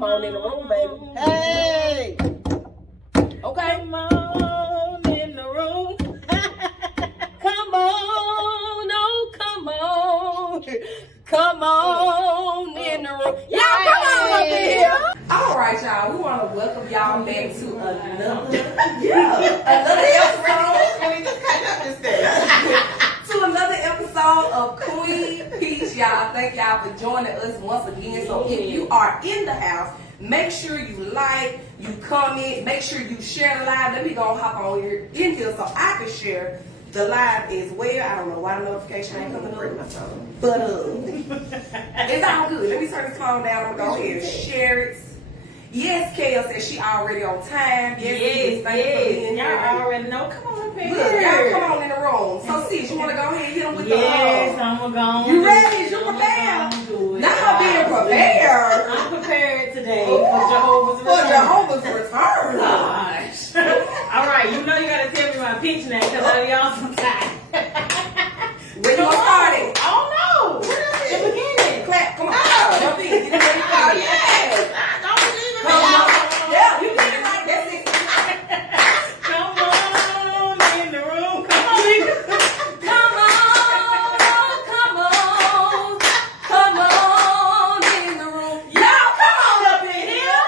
come on in the room, baby. Hey! Okay. Come on in the room. Come on, oh, come on. Come on in the room. Y'all, come on up in here. All right, y'all. We want to welcome y'all back to another episode. To another episode of Queen Peach, y'all. Thank y'all for joining us once again. So if you are in the house, make sure you like, you comment, make sure you share the live. Let me go hop on here in here so I can share the live as well. I don't know why the notification ain't coming through my phone, but it's all good. Let me turn this phone down. I'm gonna go ahead and share it. Yes, Kale said she already on time. Yes. Thank you for being here. Y'all already know. Come on up here. Look, y'all come on in the room. So, sis, you want to go ahead and hit them with yes, the I'm gonna go. You ready? Is you prepared? Not being prepared. I'm prepared today for Jehovah's return. For Jehovah's return. Gosh. All right, you know you gotta tell me my pitch now because I be on some time. Where you gonna start it? I don't know. The beginning. Clap. Come on. Jump in. Get it ready. Oh, yes. Come on. Yeah, you did it right. That's it. Come on in the room. Come on in. Come on. Come on. Come on in the room. Y'all, come on up in here.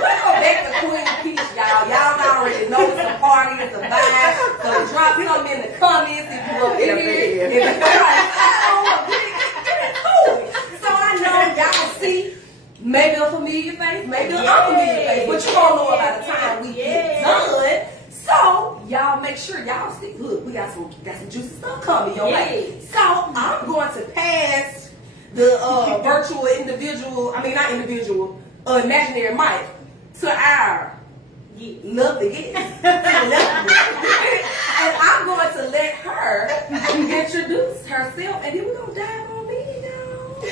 Let's go back to Queen Peach, y'all. Y'all already know it's a party, it's a vibe. So drop something in the comments if you up in here. So I know y'all see maybe a familiar face, maybe an unfamiliar face, but you don't know by the time we get done. So y'all make sure y'all stick. Look, we got some juicy stuff coming your way. So I'm going to pass the virtual individual, not individual, imaginary mic to our lovely guest. And I'm going to let her introduce herself, and then we're gonna dive on in, y'all.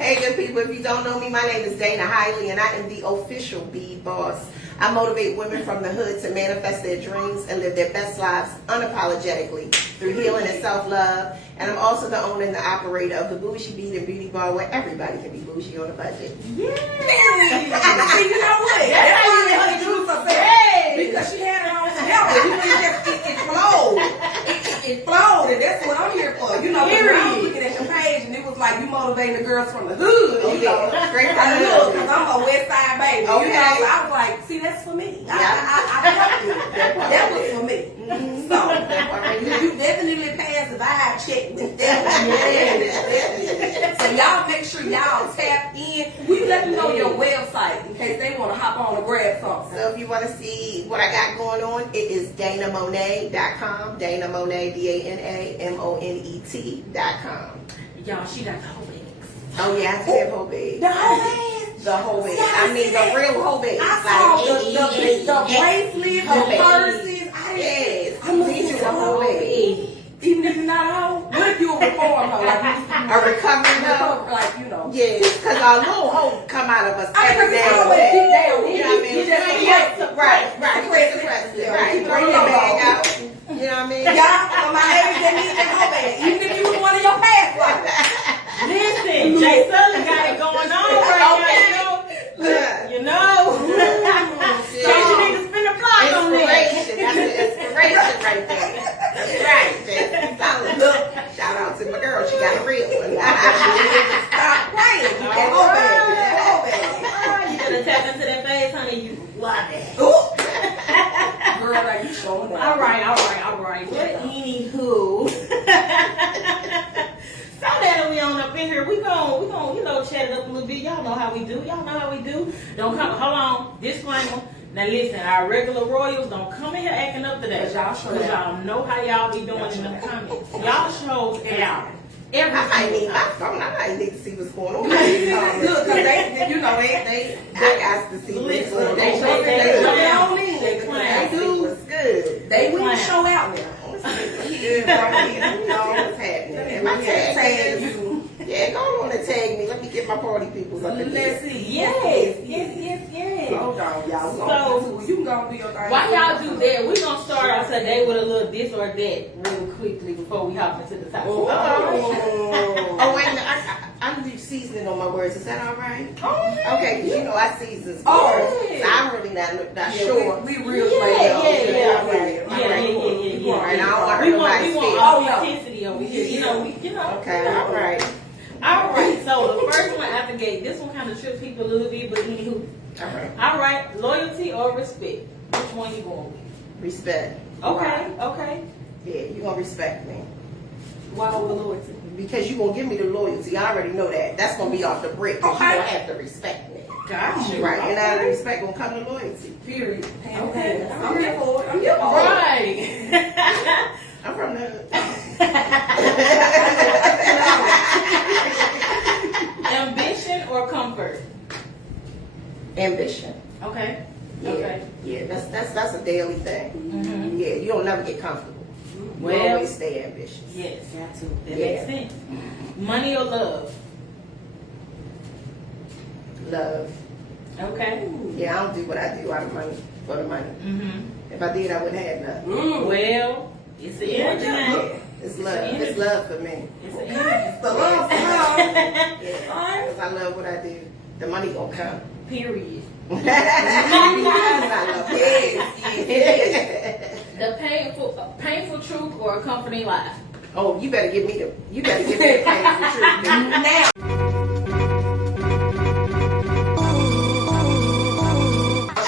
Hey good people, if you don't know me, my name is Dana Hiley and I am the official bead boss. I motivate women from the hood to manifest their dreams and live their best lives unapologetically through healing and self-love. And I'm also the owner and the operator of the Bougie Bead and Beauty Bar where everybody can be bougie on a budget. Yeah. See, you know what? That's why I let her introduce herself. Because she had it on together. You know, it flowed. It flowed, and that's what I'm here for. You know, I was looking at your page, and it was like you motivating the girls from the hood. You know, straight from I the know, hood. because I'm a West Side baby. Okay. You know, so I was like, see, that's for me. I felt it. That was for me. So, you definitely passed the vibe check with that one. So y'all make sure y'all tap in. We let them know your website in case they want to hop on and grab something. So if you want to see what I got going on, it is DanaMonet.com. Dana Monet, DanaMonet.com. Y'all, she got the whole bags. Oh yeah, I have whole bags. The whole bags? The whole bag. Yeah, I mean the real whole bag. I saw the bracelets, the purses. Yes. I must Need you have a whole bag. Even if you're not home, what if you a reform though? Like A recovery hoe. like, you know. Yes, because our little hoe come out of us every day. You know what I mean? Right. Bring your bag out. You know what I mean? Y'all, for my ladies that need that whole bag, even if you was one of your past lives. Listen, Jay Sullivan got it going on right now. You know. So you need to spin the block on that. Inspiration. That's the inspiration right there. That's right, Jay. Look, shout out to my girl. She got a real one. Stop playing. Get that whole bag. Get that whole bag. You better tap into that face, honey. You love it. Girl, are you showing that? All right. But anywho, so that we on up in here, we gon' chat it up a little bit. Y'all know how we do. Don't come. Hold on. Disclaimer. Now listen, our regular royals don't come in here acting up today. Cause y'all know how y'all be doing in the comments. Y'all shows out. I might need my phone. I might need to see what's going on. Look, because they got to see what's going on. They do what's good. They will show out now. You know what's happening. And my tag you. Yeah, go on and tag me. Let me get my party peoples up in Let's here. see. Yes. Hold on, y'all. So, you can go and do your thing. While y'all do that, we're gonna start our today with a little this or that real quickly before we hop into the topic. Oh, wait a minute. I I'm seasoning on my words. Is that all right? Oh, Okay, because you know I season. Oh, So I'm really not sure. We real yeah. All right, I don't want We to want hurt nobody's all yeah. intensity over here. You know. Okay, all right. All right. So the first one out the gate. This one kind of trips people a little bit, but anywho. All right. Loyalty or respect? Which one you going with? Respect. Okay. Yeah, you gonna respect me. Why over loyalty? Because you gonna give me the loyalty. I already know that. That's gonna be off the brick. Cause you gonna have to respect me. Got you. Right. And out of respect gonna come to loyalty. Period. Okay. I'm here for it. I'm here for it. Right. I'm from the hood. Ambition or comfort? Ambition. Okay. Yeah. Okay. Yeah, that's a daily thing. Mm-hmm. Yeah, you don't never get comfortable. You Well- always stay ambitious. Yes. Got to. That Yeah. makes sense. Money or love? Love. Okay. Yeah, I don't do what I do out of money for the money. Mm-hmm. If I did, I wouldn't have nothing. Well, it's the energy now. It's love. It's love for me. It's the energy. The love. Yeah, because I love what I do. The money gonna come. Period. Because I love Yes. The painful truth or a comforting lie? Oh, you better give me the painful truth. Now.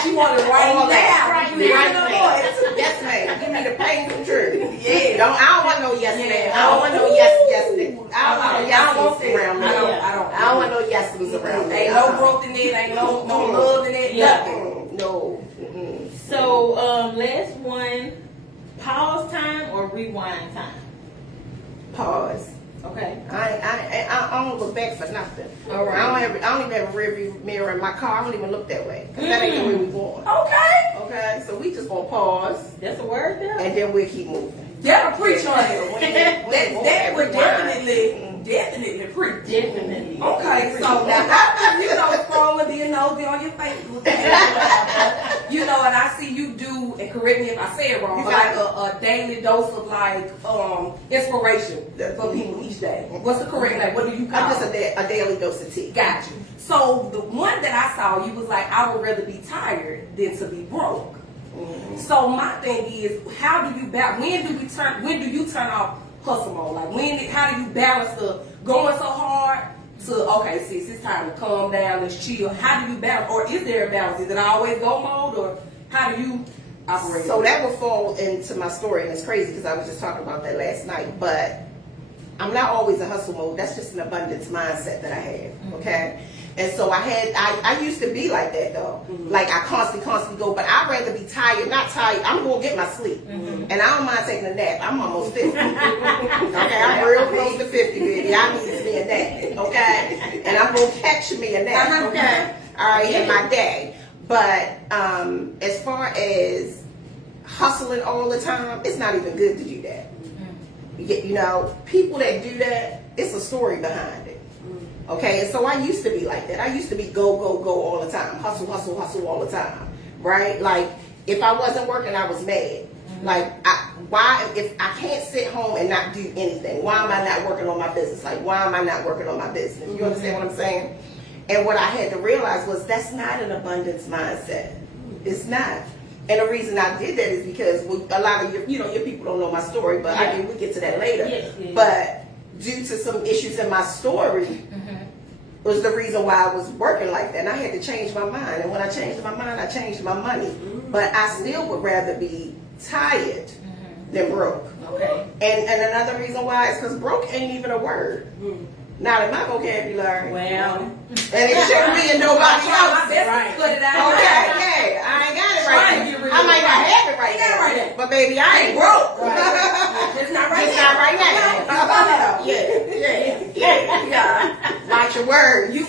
She wanted right All now. that. Right Right now. now. Yes, ma'am. Give me the painful truth. Yeah. I don't want no yes, Yeah. ma'am. I don't want no yes niggas. I don't want no I don't want yes around me. that. I don't want no yes around me. Ain't no growth in it. Ain't no love in it. Yeah. Nothing. No. So, last one, pause time or rewind time? Pause. Okay. I don't look back for nothing. All right. I don't even have a rear view mirror in my car. I don't even look that way. Because that ain't the way we going. Okay. Okay? So we just gonna pause That's a word there. and then we'll keep moving. Yeah, preach on it. That would Rewind. definitely preach. Definitely. Okay, so now after scrolling being nosy on your Facebook page, and I see you do, and correct me if I say it wrong, You but like a daily dose of like inspiration for people each day. What's the correct name? What do you call I'm just it? a daily dose of tea. Got you. So the one that I saw, you was like, I would rather be tired than to be broke. Mm-hmm. So my thing is, how do you when do you turn off hustle mode? Like how do you balance the going so hard to, okay, sis, it's time to calm down, let's chill. How do you balance, or is there a balance? Is it always go mode, or how do you operate? So that will fall into my story, and it's crazy because I was just talking about that last night. But I'm not always a hustle mode. That's just an abundance mindset that I have. Okay. And so I used to be like that though. Like I constantly go, but I'd rather be tired, not tired. I'm gonna get my sleep. And I don't mind taking a nap. I'm almost 50. Okay, I'm real close to 50, baby. I need me a nap. Okay. And I'm gonna catch me a nap. Okay. All right, in my day. But as far as hustling all the time, it's not even good to do that. People that do that, it's a story behind it. Okay, and so I used to be like that. I used to be go all the time, hustle all the time, right? Like if I wasn't working, I was mad. Like if I can't sit home and not do anything, why am I not working on my business? Like why am I not working on my business? You understand what I'm saying? And what I had to realize was that's not an abundance mindset. It's not. And the reason I did that is because a lot of your people don't know my story, but we'll get to that later. Yeah. But due to some issues in my story, was the reason why I was working like that. And I had to change my mind. And when I changed my mind, I changed my money. But I still would rather be tired than broke. Okay. And another reason why is because broke ain't even a word. Not in my vocabulary. Well. And it shouldn't be in nobody my else. best to put it out. Okay, yeah. I ain't got it right now. I might not have it right now. But baby, I ain't broke. It's not right Just now. not right now. Yeah. Watch your words. You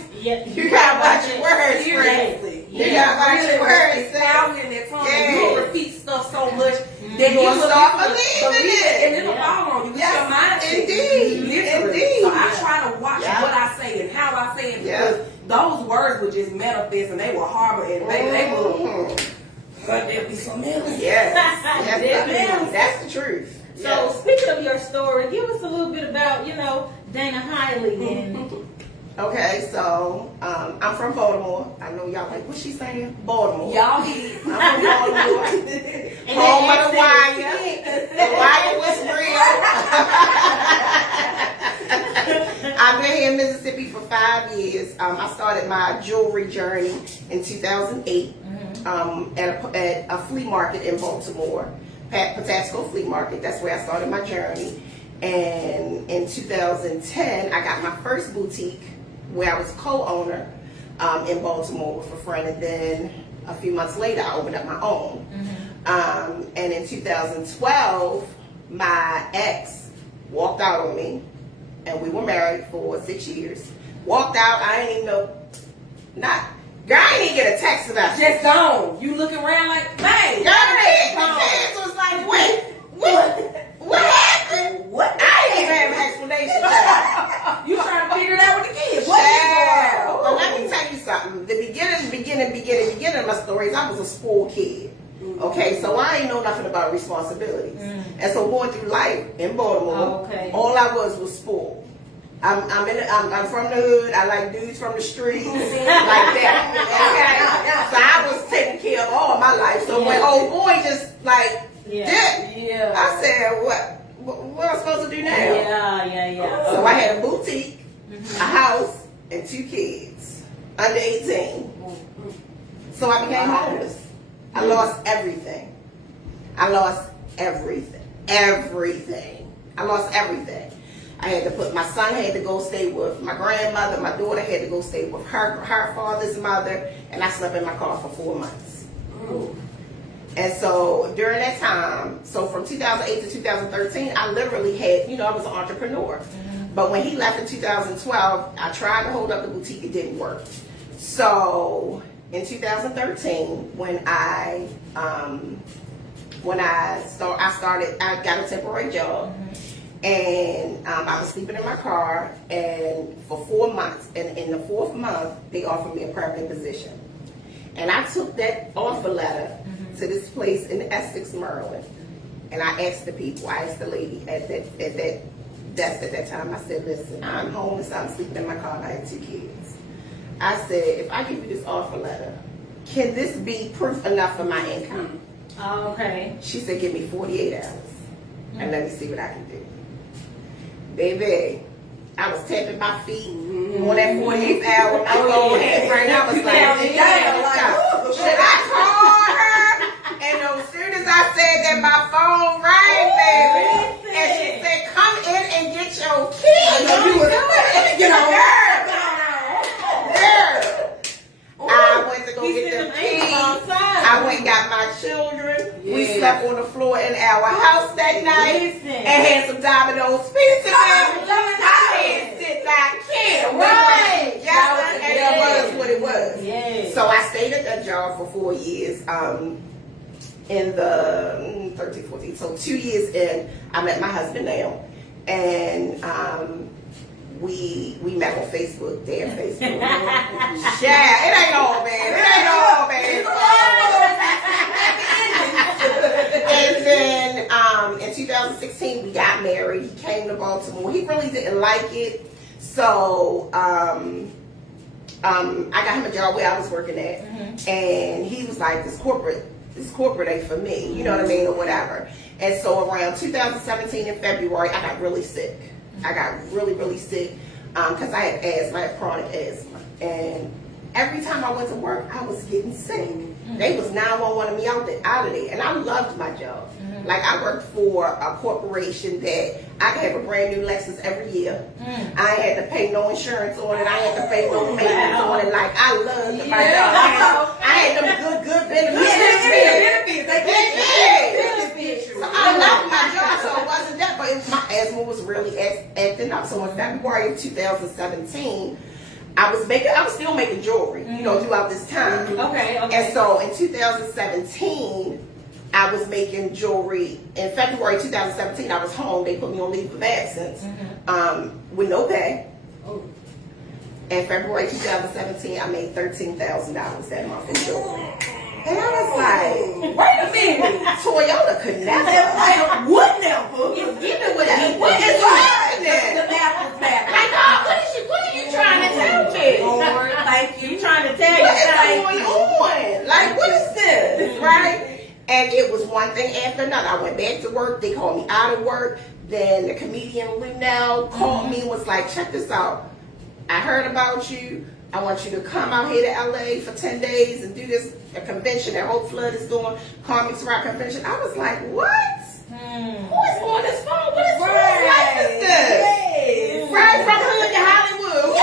gotta watch your words, Seriously. You gotta watch your words. It's out here that time. Yeah. You repeat stuff so much that You gonna start believing it. And it'll fall on you. It's Yes, your mindset. indeed. Literally. Indeed. So I try to watch Yeah. what I say and how I say it Yeah. because those words would just manifest and they will harbor and baby, they will. But there'll be some else. Yes. Yes. That's the truth. So speaking of your story, give us a little bit about, Dana Hiley and Okay, so I'm from Baltimore. I know y'all like, what's she saying? Baltimore. Y'all need. I'm from Baltimore. Home of the wire. The wire was real. I've been here in Mississippi for 5 years. I started my jewelry journey in 2008 at a flea market in Baltimore, Patapsco Flea Market. That's where I started my journey. And in 2010, I got my first boutique where I was co-owner in Baltimore with a friend. And then a few months later, I opened up my own. And in 2012, my ex walked out on me. And we were married for 6 years. Walked out, I ain't even know, girl, I ain't even get a text about it. Just gone. You looking around like, man. Girl, the kids was like, wait, what happened? What? I ain't even have an explanation. You trying to figure it out with the kids. What Yeah. is Well, let me tell you something. The beginning of my stories, I was a spoiled kid. Okay, so I ain't know nothing about responsibilities. And so going through life in Baltimore, all I was spoiled. I'm from the hood. I like dudes from the streets, like that. Okay, so I was taking care of all my life. So when old boy just like did, I said, what am I supposed to do now? Yeah. So I had a boutique, a house, and 2 kids under 18. So I became homeless. I lost everything. I lost everything. I lost everything. I had to put, my son had to go stay with my grandmother. My daughter had to go stay with her father's mother. And I slept in my car for 4 months. And so during that time, so from 2008 to 2013, I literally had, I was an entrepreneur. But when he left in 2012, I tried to hold up the boutique. It didn't work. So in 2013, when I got a temporary job, and I was sleeping in my car, and for 4 months, and in the 4th month, they offered me a permanent position, and I took that offer letter to this place in Essex, Maryland, and I asked the lady at that desk at that time. I said, "Listen, I'm homeless. I'm sleeping in my car, and I have 2 kids." I said, if I give you this offer letter, can this be proof enough for my income? Okay. She said, give me 48 hours and let me see what I can do. Baby, I was tapping my feet on that 48th hour. I was on that right. I was like, should I call her? And as soon as I said that, my phone rang, baby. And she said, come in and get your keys. Get on. I went to go get them keys. I went and got my children. We slept on the floor in our house that night and had some Domino's pizza. I did not care. Right. And it was what it was. So I stayed at that job for 4 years. In the 13, 14. So 2 years in, I met my husband now. And we met on Facebook, damn Facebook. Yeah, it ain't all bad. And then in 2016 we got married. He came to Baltimore. He really didn't like it, so I got him a job where I was working at, and he was like, this corporate ain't for me, you know what I mean, or whatever. And so around 2017 in February, I got really sick. I got really, really sick because I had asthma, I had chronic asthma. And every time I went to work, I was getting sick. They was 911 me out of there. And I loved my job. Like, I worked for a corporation that I could have a brand new Lexus every year. I had to pay no insurance on it. I had to pay no maintenance on it. Like, I loved my job. I had them good benefits. So I loved my job, so it wasn't that, but my asthma was really acting up. So in February of 2017, I was still making jewelry, throughout this time. Okay. And so in 2017, I was making jewelry. In February 2017, I was home. They put me on leave of absence with no pay. In February 2017, I made $13,000 that month in jewelry. And I was like, wait a minute, Toyota could never. Would never. Give me what is happening? The math was bad. Like, what are you trying to tell me? Lord, thank you. You trying to tell What me? is going on? Like, what is this? Right? And it was one thing after another. I went back to work. They called me out of work. Then the comedian Lunel called me and was like, check this out. I heard about you. I want you to come out here to LA for 10 days and do a convention that Hope Flood is doing, Comics Rock Convention. I was like, what? Who is on this phone? What is life is this? Yes. Right from hood to Hollywood.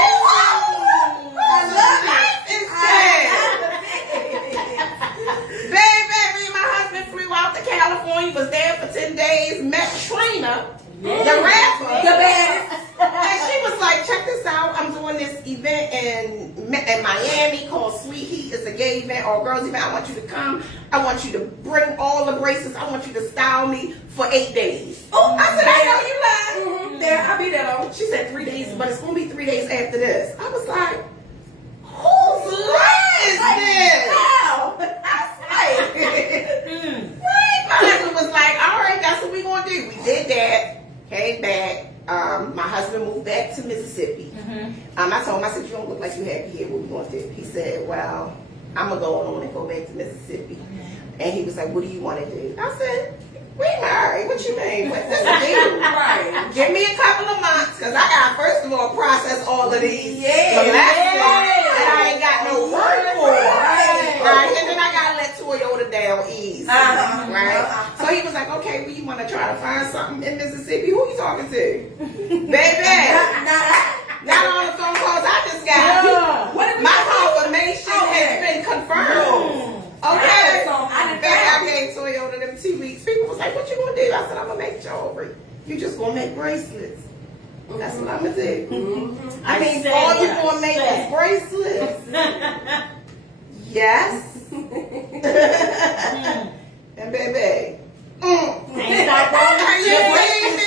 I love Life is this. Baby, my husband flew out to California, was there for 10 days, met Trina, the rapper. The best. And she was like, check this out. I'm doing this event in Miami called Sweet Heat. It's a gay event or a girls event. I want you to come. I want you to bring all the bracelets. I want you to style me for 8 days. Oh, I said, I know you lying. There, I'll be there though. She said 3 days, but it's going to be 3 days after this. I was like, whose life is this? Wow. Right? My husband was like, all right, that's what we going to do. We did that. Came back. My husband moved back to Mississippi. I told him, I said, you don't look like you happy here. What we going to do? He said, well, I'm going to go on and go back to Mississippi. And he was like, what do you want to do? I said, we married. What you mean? What's this deal? Right. Give me a couple of months, because I got to, first of all, process all of these. Yeah. And I ain't got no word for it. Right. And then I got to let Toyota down easy. Right? So he was like, okay, well, you want to try to find something in Mississippi? Who you talking to? Baby. Not all the phone calls I just got. My confirmation has been confirmed. Okay. I gave Toyota them 2 weeks. People was like, what you gonna do? I said, I'm gonna make jewelry. You just gonna make bracelets. That's what I'm gonna do. I mean, all you gonna make is bracelets. Yes. And baby. Ain't stop rolling. Are you kidding me?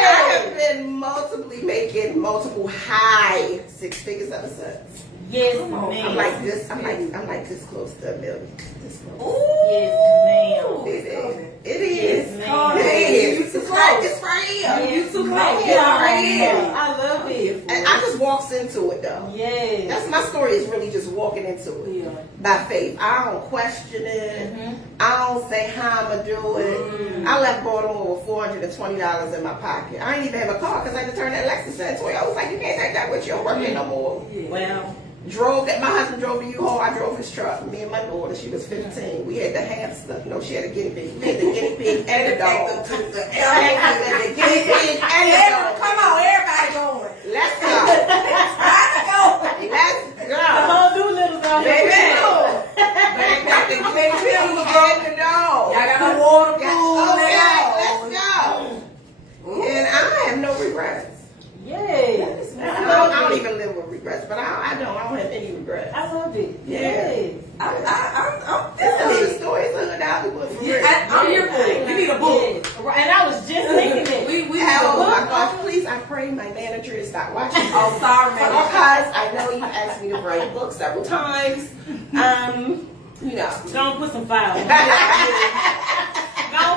I have been making multiple high 6 figures ever since. Yes, I'm ma'am. like this. I'm like this close to $1 million. This close. Yes, ma'am. It is. Yes, ma'am. It is. You too close. It's right here. Yes, You too close. It's right here. I love it. And I just walks into it though. Yes. That's my story. Is really just walking into it Yeah. by faith. I don't question it. I don't say how I'm gonna do it. I left Baltimore with $420 in my pocket. I ain't even have a car because I had to turn that Lexus into it. I was like, you can't take that with you. I'm working no more. Well, Drove that. My husband drove a U-Haul. I drove his truck. Me and my daughter. She was 15. We had the hamster. No, she had a guinea pig. We had the guinea pig and the dog. The guinea pig and the dog. Come on, everybody going. Let's go. Let's go. Let's go. whole Doolittle dog. Baby. Baby, the guinea pig and the dog. Y'all got no water, food, Okay, let's go. And I have no regrets. Yes. I don't even live with regrets, but I don't have any regrets. I love it. Yeah. Yes. I'm It's a feeling good it. story. It's a good Hollywood for real. I'm here for it. We need a book. Yes. Right, and I was just thinking that. We need Oh a my book. God! Please, I pray my manager is not watching. Oh, sorry, man. Because I know you asked me to write a book several times. You know. Don't put some files. Don't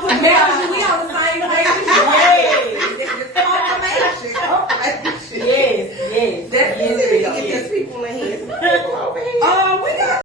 put some Now, files. we on the same page. Yes. Confirmation. Confirmation. Yes, yes. That's You easy. need to get these people in here. Some people over here. We got.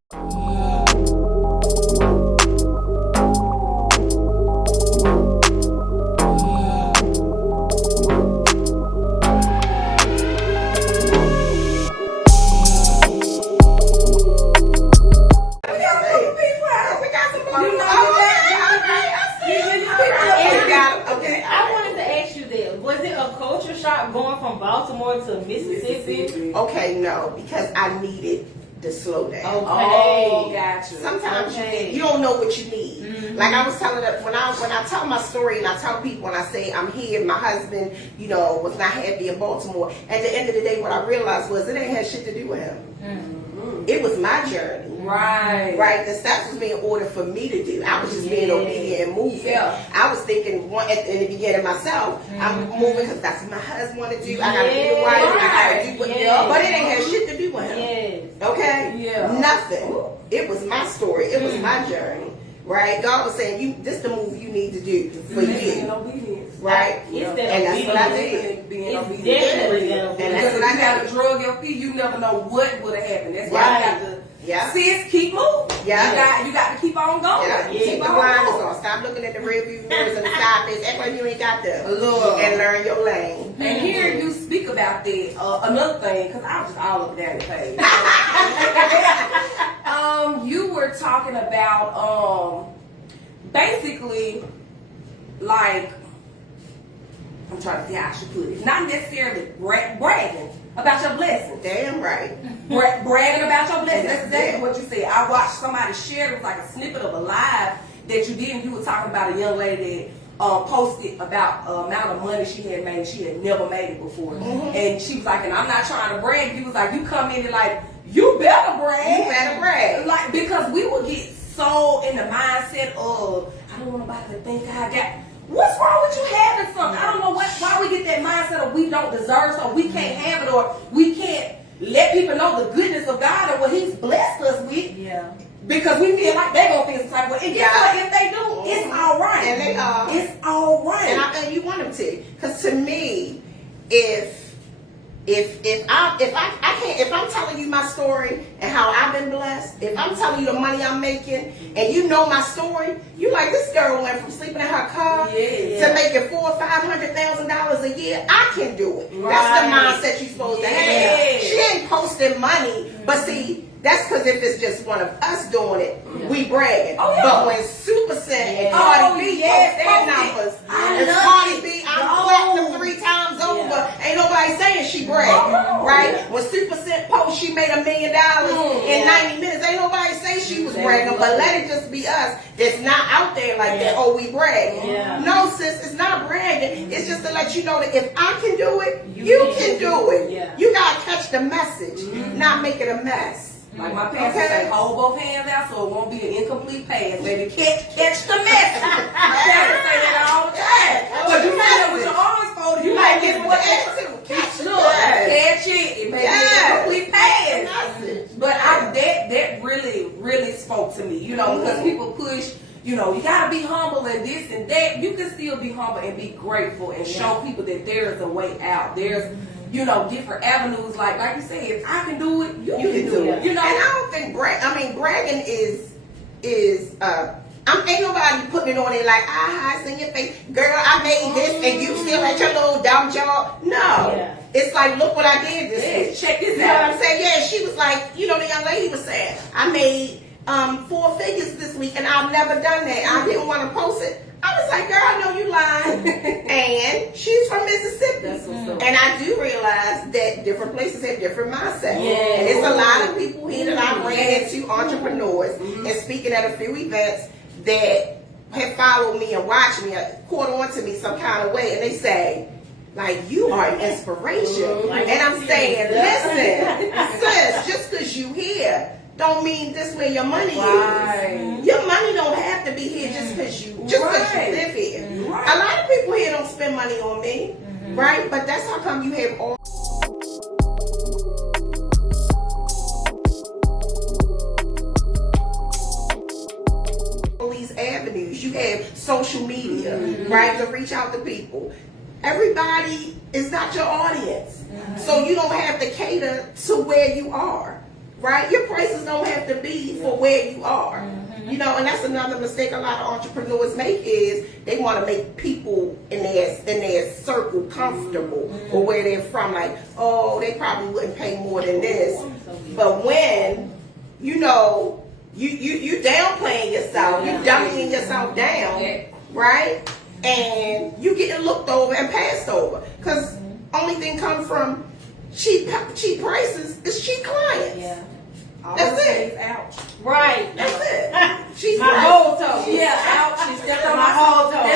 I wanted to ask you that. Was it a culture shock going from Baltimore to Mississippi? Okay, no, because I needed the slow down. Oh, gotcha. Sometimes you don't know what you need. Like I was telling her when I tell my story and I tell people and I say I'm here, my husband, was not happy in Baltimore. At the end of the day, what I realized was it ain't had shit to do with him. It was my journey. Right. Right, the steps was being ordered for me to do. I was just being obedient and moving. Yeah. I was thinking in the beginning myself, I'm moving because that's what my husband want to do. I gotta be the wife. I gotta do what, but it ain't had shit to do with him. Yes. Okay? Yeah. Nothing. It was my story. It was my journey. Right? God was saying, this the move you need to do for you. Obedience. right? It's that And that's what I obedience. did. Being It's obedient. definitely that And obedience. that's Because what if you I got did. a drug your feet, you never know what would have happened. That's why Right. you got to, Yeah. sis, keep moving. Yeah. You got to keep on going. Yeah, Yeah. keep the blinders on. Stop looking at the rearview mirrors and the side face. Act like you ain't got them. Look. And learn your lane. And here you speak about that. Another thing, because I was just all up down the page. You were talking about basically like, I'm trying to see how I should put it. Not necessarily bragging about your blessings. Damn right. Bragging about your blessings. That's exactly what you said. I watched somebody share, it was like a snippet of a live that you did, and you were talking about a young lady that posted about the amount of money she had made. She had never made it before. Mm-hmm. And she was like, and I'm not trying to brag. You was like, you come in and like, you better brag. You better brag. Like, because we would get so in the mindset of, I don't want nobody to think I got. What's wrong with you having something? I don't know why we get that mindset of we don't deserve something, we can't have it, or we can't let people know the goodness of God and what He's blessed us with. Yeah. Because we feel like they're gonna feel some type of way. And guess what? If they do, it's all right. And they are. It's all right. And I think you want them to. Because to me, if I'm telling you my story and how I've been blessed, if I'm telling you the money I'm making and you know my story, you like, this girl went from sleeping in her car to making $400,000 or $500,000 a year. I can do it. Right. That's the mindset you're supposed to have. Yeah. She ain't posting money, but see, that's because if it's just one of us doing it, we bragging. Oh, yeah. But when Super Set and Cardi B post their numbers, it's Cardi B, I'm platinum 3 times over. Ain't nobody saying she bragging, right? When Super Set post she made $1 million in 90 minutes, ain't nobody say she was bragging. But let it just be us that's not out there like that. Oh, we bragging. Yeah. No, sis, it's not bragging. It's just to let you know that if I can do it, you can do it. Yeah. You gotta catch the message, not make it a mess. Like my pastor say, hold both hands out so it won't be an incomplete pass. Baby, catch the message. My pastor say that all the time. But you say that with your arms folded, you might get what Catch look, catch it. It may be an incomplete pass. Message. But that really spoke to me, you know, because people push, you know, you gotta be humble and this and that. You can still be humble and be grateful and show people that there is a way out. There's, you know, different avenues. Like you said, if I can do it, you can do it. You know, and I don't think bragging is ain't nobody putting it on it like, it's in your face, girl, I made this and you still at your little dumb job. No. Yeah. It's like, look what I did this week. check this You know what out. I'm saying? Yeah, she was like, you know, the young lady was saying, I made 4 figures this week and I've never done that. I didn't want to post it. I was like, girl, I know you lying. And she's from Mississippi. That's what's up. And I do realize that different places have different mindsets. Yeah. And it's a lot of people here that I ran into, entrepreneurs, and speaking at a few events that have followed me and watched me, caught on to me some kind of way, and they say, like, you are an inspiration. And I'm saying, listen, sis, just because you here don't mean this where your money is. Your money don't have to be here just because you live here. Right. A lot of people here don't spend money on me, right? But that's how come you have all these avenues. You have social media, right, to reach out to people. Everybody is not your audience. So you don't have to cater to where you are, right? Your prices don't have to be for where you are. You know, and that's another mistake a lot of entrepreneurs make is they want to make people in their circle comfortable or where they're from. Like, oh, they probably wouldn't pay more than this. But when, you know, you downplaying yourself, you dumbing yourself down, right? And you getting looked over and passed over. Because only thing comes from cheap prices is cheap clients. Yeah. That's it. Ouch. Right. That's it. She's My whole toe. Yeah, ouch. She stepped on My whole toe.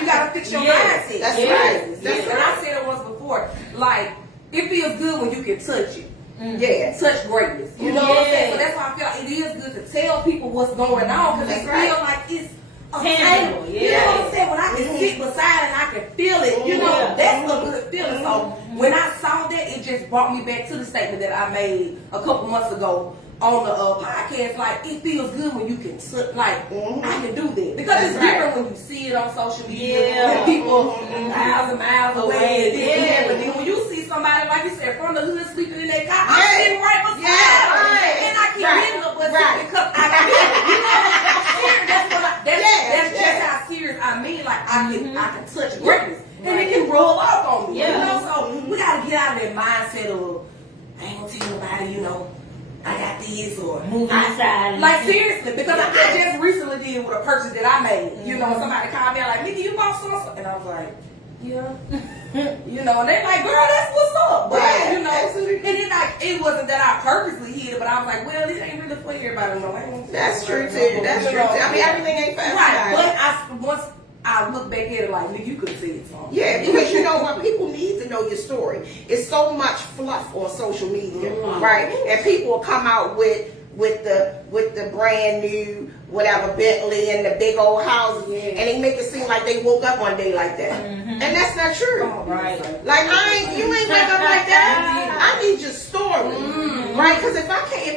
You gotta fix your mindset. That's Yes. right. Yes. That's And right. I said it once before. Like, it feels good when you can touch it. Yeah. Touch greatness. You know what I'm saying? So that's why I feel like it is good to tell people what's going on because they That's feel like it's tangible. obtainable. You know what I'm saying? When I can sit beside and I can feel it, you know, Yeah. that's a good feeling. So when I saw that, it just brought me back to the statement that I made a couple months ago on the podcast, like, it feels good when you can, like, I can do that. Because it's right. different when you see it on social media Yeah. and people miles and miles away. Yeah. But then when you see somebody, like you said, from the hood sleeping in their car, I'm Yeah. sitting right beside Yeah, them. right. And I keep Right. hitting the button Right. because I feel it. You know, that's Yeah. just how serious I mean. Like, I can touch greatness. And it can roll off on me. Yeah. You know, so we got to get out of that mindset of, I ain't gonna tell nobody, you know, I got this or Move inside. like seriously, because I just recently did with a purchase that I made. You know, somebody called me like, "Nigga, you bought something," and I was like, "Yeah." You know, and they like, "Girl, that's what's up." But Right, you know, absolutely. and it like it wasn't that I purposely hid it, but I was like, "Well, it ain't really for everybody." No, That's true too. That's true too. I mean, everything ain't for right. everybody. But once I look back at it, like, nigga, you could have said something. Yeah, because you know what? People need to know your story. It's so much fluff on social media, right? And people will come out with the brand new whatever Bentley and the big old houses, and they make it seem like they woke up one day like that, and that's not true. Right. Like you ain't wake up like that. I need your story, right? Because if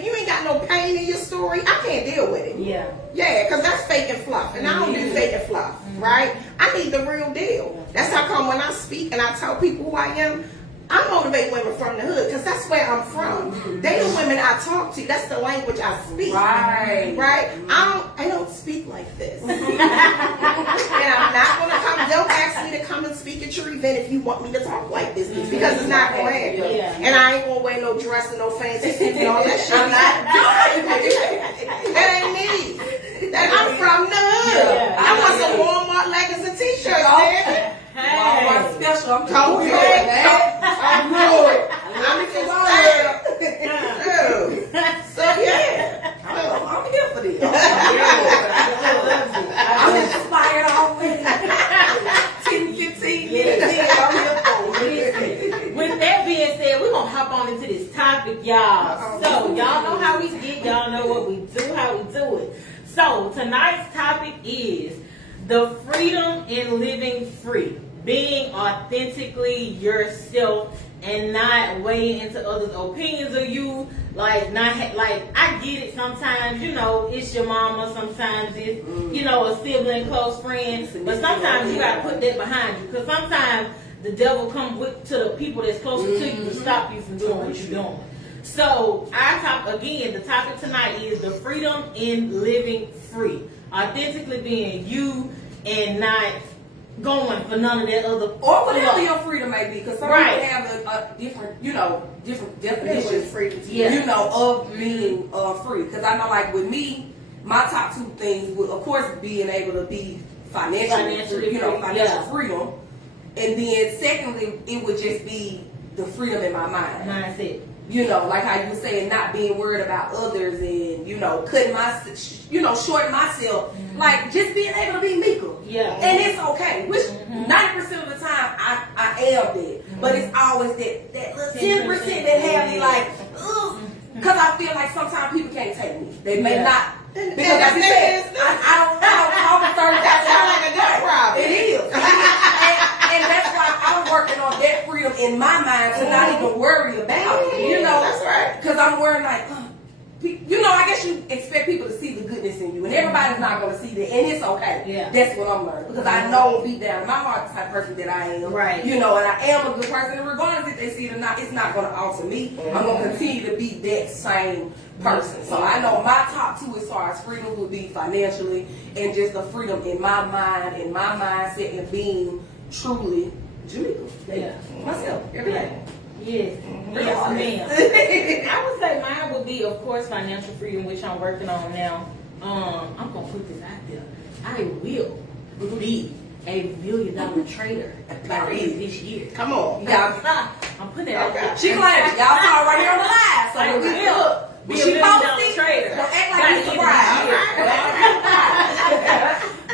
you ain't got no pain in your story, I can't deal with it. Yeah. Yeah, because that's fake and fluff, and I don't do fake and fluff, right? I need the real deal. That's how come when I speak and I tell people who I am, I motivate women from the hood because that's where I'm from. They the women I talk to. That's the language I speak. Right. Right? I don't speak like this. And I'm not gonna come. Don't ask me to come and speak at your event if you want me to talk like this because it's not gonna happen. Yeah. And I ain't gonna wear no dress and no fancy suit and all that shit. I'm not doing it. That ain't me. I'm from the hood. Yeah. I want some Walmart leggings and t-shirts, man. Walmart special. I'm Come just here, man. I'm good. I'm excited. So yeah. I'm here for this. I'm inspired already. 10, 15 years in, I'm here for it. With that being said, we're gonna hop on into this topic, y'all. So y'all know how we get, y'all know what we do, how we do it. So tonight's topic is the freedom in living free, being authentically yourself and not weighing into others' opinions of you. Like I get it. Sometimes you know it's your mama. Sometimes it's you know a sibling, close friend. But sometimes you gotta put that behind you because sometimes the devil comes to the people that's closer to you to stop you from doing what you're doing. So the topic tonight is the freedom in living free, authentically being you and not going for none of that other Or whatever your freedom may be, because some Right. people have a different, different definitions, freedom. Yeah. of being free. Because I know, like with me, my top two things would, of course, being able to be financially free, financial freedom, and then secondly, it would just be the freedom in my mind. mindset. Like how you were saying, not being worried about others and, cutting shorting myself. Like, just being able to be Mika. Yeah. And it's okay. Which 90% of the time, I am that. But it's always that little 10% that have me like, ugh. Because I feel like sometimes people can't take me. They may not. Because like you said, I don't talk a certain That sounds like a good problem. It is. And that's why I'm working on that freedom in my mind to not even worry about it. That's right. Because I'm worried like, I guess you expect people to see the goodness in you, and everybody's not going to see that, and it's okay. Yeah. That's what I'm learning because I know deep down in my heart the type of person that I am. Right. And I am a good person, and regardless if they see it or not, it's not going to alter me. I'm going to continue to be that same person. So I know my top two as far as freedom would be financially and just the freedom in my mind, in my mindset, and being truly Jamaica. Myself every day. Yes, ma'am. I would say mine would be, of course, financial freedom, which I'm working on now. I'm gonna put this out there. I will be a $1 million trader by the end of this year. Come on. Yeah. I'm putting it out there. She claimed it. Y'all saw it right here on the live. So I we will look. be She a $1 million posted. trader. Don't act by like the you surprised.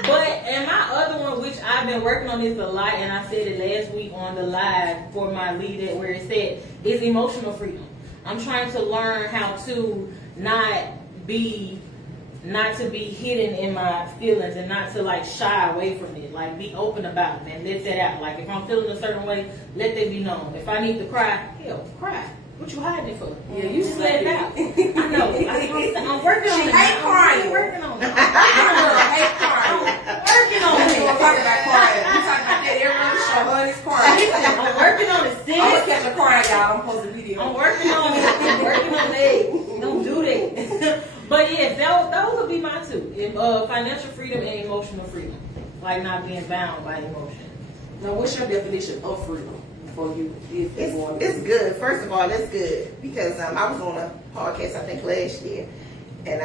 But and my other one, which I've been working on this a lot, and I said it last week on the live for my lead at where it said, is emotional freedom. I'm trying to learn how to not to be hidden in my feelings and not to like shy away from it. Like be open about it and let that out. Like if I'm feeling a certain way, let that be known. If I need to cry, hell, cry. What you hiding it for? Yeah, you just let it out. I know. I'm working on She it. hate crying. I'm working on it. I hate crying. Working on We it. gonna talk about crying. We talk about that every other show. Honey's crying. I'm working on it, I'm gonna sis. catch a crying, y'all. I'm posting video. I'm working on it. I'm working on it. Don't do that. But yeah, those would be my two. Financial freedom and emotional freedom. Like not being bound by emotion. Now, what's your definition of freedom for you? If you want It's good. First of all, it's good because I was on a podcast I think last year, and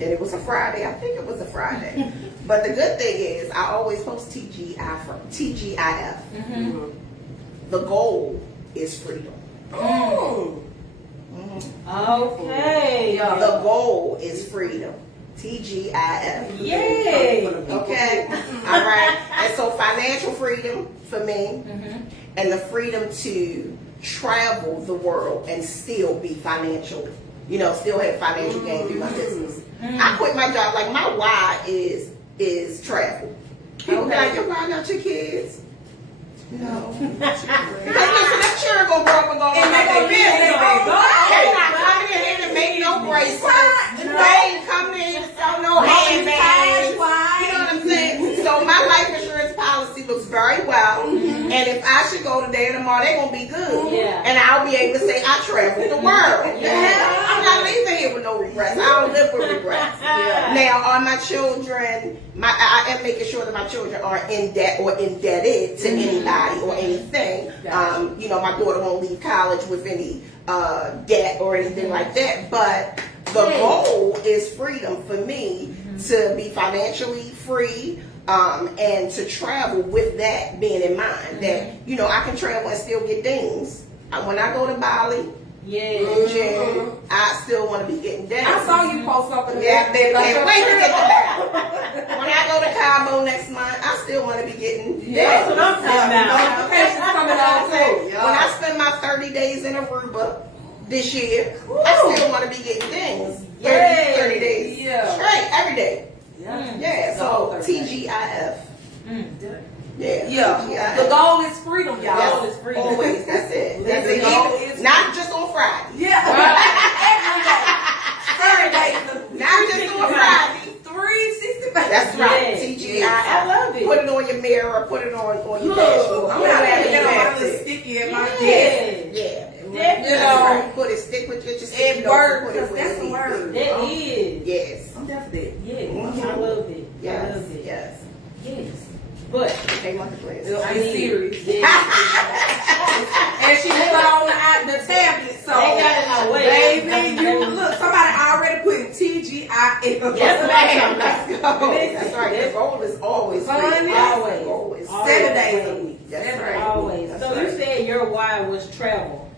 it was a Friday. I think it was a Friday. But the good thing is, I always post TGIF. Mm-hmm. The goal is freedom. Oh. Okay. The goal is freedom. TGIF. Yay. Okay. All right. And so financial freedom for me, and the freedom to travel the world and still be financial, still have financial gain through my business. I quit my job. Like my why is travel. People be like, you're buying out your kids. No. Because listen, that children gonna grow up and go And they about their gonna be- business. they gonna go. They not coming in here to make no bracelets. They ain't coming in to sell no handbags. You know what I'm saying? So my life insurance policy looks very well. And if I should go today or tomorrow, they're gonna be good. Yeah. And I'll be able to say I traveled the world. Yeah. I'm not leaving here with no regrets. I don't live with regrets. Now, are my children? I am making sure that my children aren't in debt or indebted to anybody or anything. My daughter won't leave college with any debt or anything like that. But the goal is freedom for me to be financially free. And to travel with that being in mind, that I can travel and still get things. When I go to Bali, in June, I still want to be getting things. I saw you post something. Yeah, baby, can't wait to get the bag. When I go to Cabo next month, I still want to be getting things. That's what I'm talking about. Notifications coming on too. When I spend my 30 days in Aruba this year, I still want to be getting things. 30 days straight, every day. Yeah, so TGIF. Yeah. The goal is freedom, y'all. Yes, goal is freedom. Always, that's it. That's The it. goal is Not just on Friday. Yeah. Every day. Not just on Friday. 365. That's right. Yes, TGIF. yes. I love it. Put it on your mirror. Put it on your dashboard. I'm gonna have to get on my Whatever little you sticky in my Yeah. desk. Yeah. Definitely. Right. Put it, stick with your sticky And notes word, put it because where that's it the needs to word. be. That is. Yes. I'm definitely. Yes. I love it. I Yes. love it. Yes. Yes. But Came on the place. I mean, serious. yes. And she put on the tablet, so They got it in the way. baby, you look. Somebody already put TGIF. Yes, ma'am. Let's go. That's right. The goal is always Fun free. is Always. Always. 7 days a week. That's That's right. right. Always. That's So right. you said your why was travel.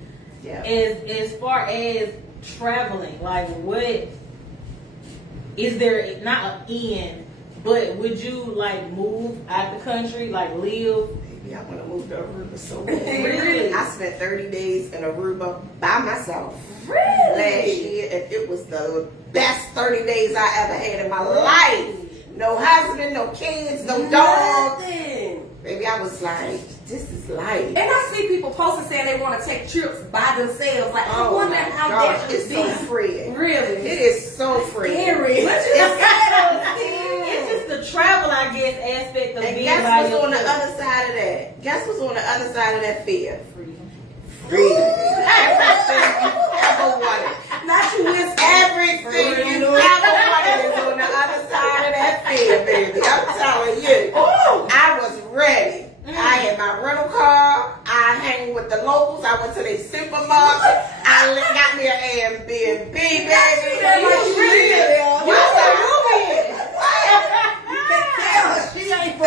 Yeah. As far as traveling, like what is there not an end, but would you like move out the country, like live? Baby, I want to move to Aruba so bad. Really? I spent 30 days in Aruba by myself Really? last year, and it was the best 30 days I ever had in my life. No husband, no kids, no dog. Nothing. Baby, I was like, this is life. And I see people posting saying they want to take trips by themselves. Like, I Oh wonder my how gosh, that it's would so be. free. Really? It is so free. Scary. It's just the travel, I guess, aspect of And being guess by what's on the yourself. other side of that? Guess what's on the other side of that fear? Freedom. Freedom. Everything you ever wanted. Not you miss Everything you ever wanted is on the other side of that fear, baby. I'm telling you. I was ready. I had my rental car. I hang with the locals. I went to their supermarket. I got me an Airbnb, baby. She ain't I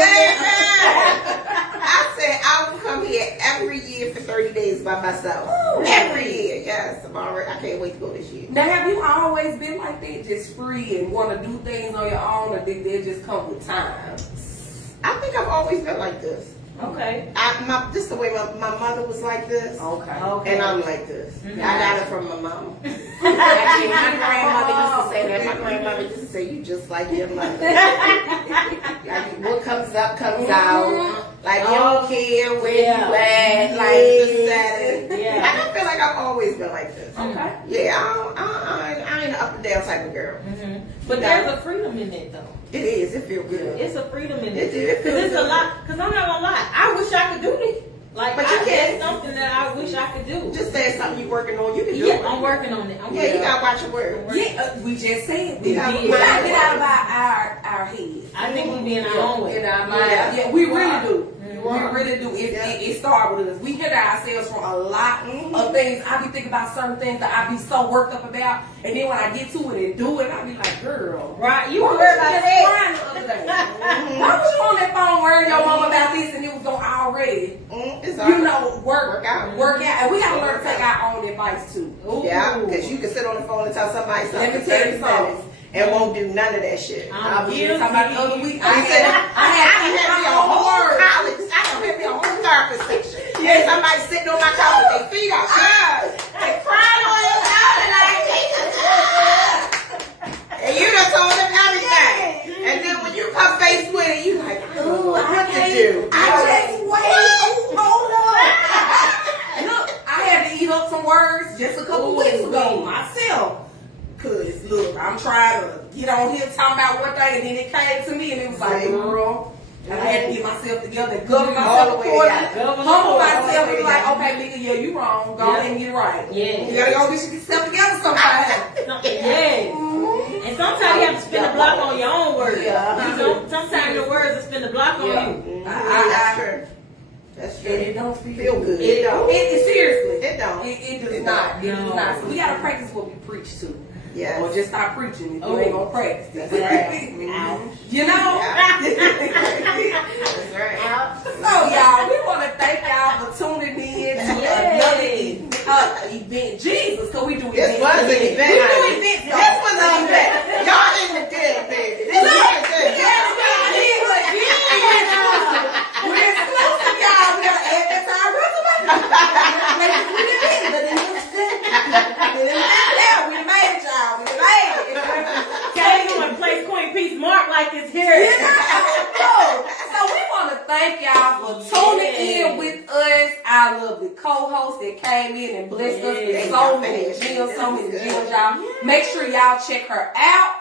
said I would come here every year for 30 days by myself. Every year, yes. I can't wait to go this year. Now, have you always been like that, just free and want to do things on your own, or did they just come with time? I think I've always been like this. Okay. This is the way my mother was like this. Okay. Okay. And I'm like this. I got it from my mama. Actually, My grandmother used to say that. My grandmother used to say, you just like your mother. Like, what comes up, comes out. Like, you don't care where you at. Like, this, that. Yeah. And I feel like I've I've always been like this. Okay. Yeah, I ain't an up and down type of girl. But there's a freedom in it, though. It is. It feels good. It's a freedom in It it. do. It feels Because it's a good. lot. Because I'm not gonna lie. I wish I could do this. Like, But you can't. That's something that I wish I could do. Just say it's something you're working on. You can do Yeah, it. I'm working on it. Yeah, you gotta watch your words. Yeah, we just said We we gotta gotta get out of our heads. I think we be in our own way. In our mind. Yeah, we really do. You We are. really do. It started with us. We hinder ourselves from a lot of things. I be thinking about certain things that I be so worked up about, and then when I get to it and do it, I be like, girl, Right? You why were was you about just that. crying the other day? Why was you on that phone worrying your mom about this and it was going already? It's You know, Work out. work out, and we gotta learn to take our own advice too. Yeah, because you can sit on the phone and tell somebody something Let me for tell 30 you something. minutes and won't do none of that shit. I was just guilty. talking about the other week. I said, I had me my a own whole words. college. I had me a whole therapist section. And somebody sitting on my couch with their feet out. They crying on your couch and I and you done told them everything. And then when you come face with it, you like, I don't know what to do. I just wait. Hold on. Look, I had to eat up some words just a couple weeks ago myself. Cause look, I'm trying to get on here talking about one thing, and then it came to me, and it was like, girl. And I had to get myself together, govern myself All the way accordingly, down. humble myself, and be All the way like, down. okay, nigga, yeah, you wrong. Go ahead and get it right. Yeah. You gotta go get yourself together sometime. Yeah. And sometimes you have to spin the block on your own words. Yeah. You know, sometimes the words will spin the block on you. That's true. That's And it true. don't Feel good. It don't. Seriously. It don't. It does It not. don't. It does not. So we gotta practice what we preach to. Yes. Or just stop preaching if you Oh. ain't gonna practice. That's right. You know? That's right. So y'all, we want to thank y'all for tuning in to another event. Jesus, because we do events. This was an event. We do honey. events. This was an event. Y'all in the dead, baby. This was a good We're exclusive, y'all. We gotta add that to our resume. We did it, but it looks good. We made it, y'all. We made it. Can't even place Queen Peace mark like this here. So we want to thank y'all for tuning in with us. Our lovely co-host that came in and blessed us with so many gems, y'all. Make sure y'all check her out.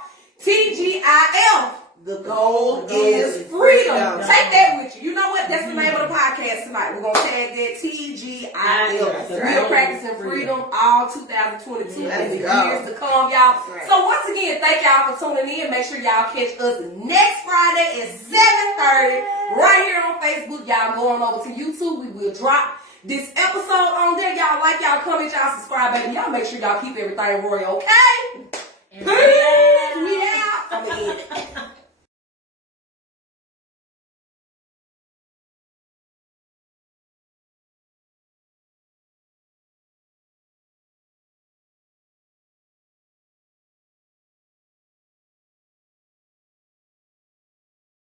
TGIF. The goal is freedom. Take that with you. You know what? That's the name of the podcast tonight. We're going to tag that TGIF. We are practicing freedom all 2022 and the years to come, y'all. So once again, thank y'all for tuning in. Make sure y'all catch us next Friday at 7:30 right here on Facebook. Y'all go on over to YouTube. We will drop this episode on there. Y'all like, y'all comment, y'all subscribe, baby. Y'all make sure y'all keep everything royal, okay? Peace. We out.